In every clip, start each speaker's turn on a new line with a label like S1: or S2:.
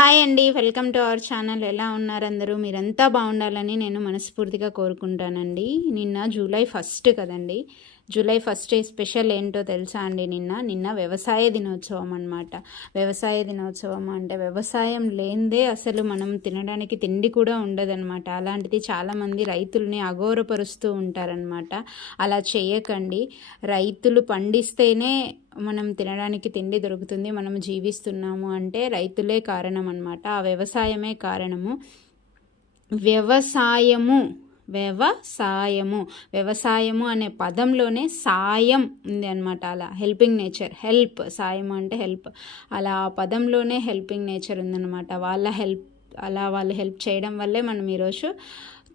S1: Hi అండి. Welcome to our channel. ఎలా ఉన్నారు అందరూ? మీరంతా బాగుండాలని నేను మనస్ఫూర్తిగా కోరుకుంటానండి. నిన్న జూలై ఫస్ట్ కదండి. జూలై ఫస్ట్ స్పెషల్ ఏంటో తెలుసా అండి నిన్న? నిన్న వ్యవసాయ దినోత్సవం అనమాట వ్యవసాయ దినోత్సవం అంటే వ్యవసాయం లేనిదే అసలు మనం తినడానికి తిండి కూడా ఉండదన్నమాట. అలాంటిది చాలామంది రైతుల్ని అఘోరపరుస్తూ ఉంటారనమాట అలా చేయకండి. రైతులు పండిస్తేనే మనం తినడానికి తిండి దొరుకుతుంది మనం జీవిస్తున్నాము అంటే రైతులే కారణం అనమాట ఆ వ్యవసాయమే కారణము. వ్యవసాయము వ్యవసాయము. వ్యవసాయము అనే పదంలోనే సాయం ఉంది అనమాట అలా. హెల్పింగ్ నేచర్ హెల్ప్ సాయం అంటే హెల్ప్ అలా ఆ పదంలోనే హెల్పింగ్ నేచర్ ఉందన్నమాట. వాళ్ళ హెల్ప్ అలా వాళ్ళు హెల్ప్ చేయడం వల్లే మనం ఈరోజు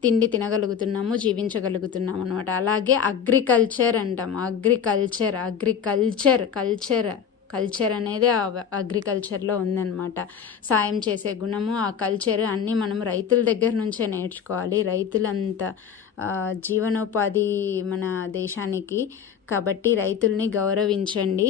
S1: తిండి తినగలుగుతున్నాము జీవించగలుగుతున్నాము అనమాట అలాగే అగ్రికల్చర్ అంటాము అగ్రికల్చర్ అగ్రికల్చర్ కల్చర్ కల్చర్ అనేది అగ్రికల్చర్లో ఉందన్నమాట. సాయం చేసే గుణము ఆ కల్చర్ అన్నీ మనం రైతుల దగ్గర నుంచే నేర్చుకోవాలి. రైతులంత జీవనోపాధి మన దేశానికి. కాబట్టి రైతుల్ని గౌరవించండి.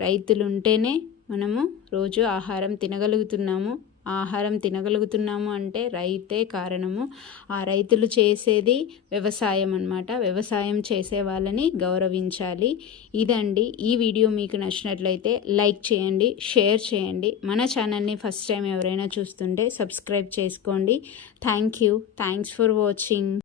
S1: రైతులు ఉంటేనే మనము రోజు ఆహారం తినగలుగుతున్నాము. ఆహారం తినగలుగుతున్నాము అంటే రైతే కారణము. ఆ రైతులు చేసేది వ్యవసాయం అనమాట వ్యవసాయం చేసే వాళ్ళని గౌరవించాలి. ఇదండి. ఈ వీడియో మీకు నచ్చినట్లయితే లైక్ చేయండి షేర్ చేయండి. మన ఛానల్ని ఫస్ట్ టైం ఎవరైనా చూస్తుంటే సబ్స్క్రైబ్ చేసుకోండి. Thank you. Thanks for watching.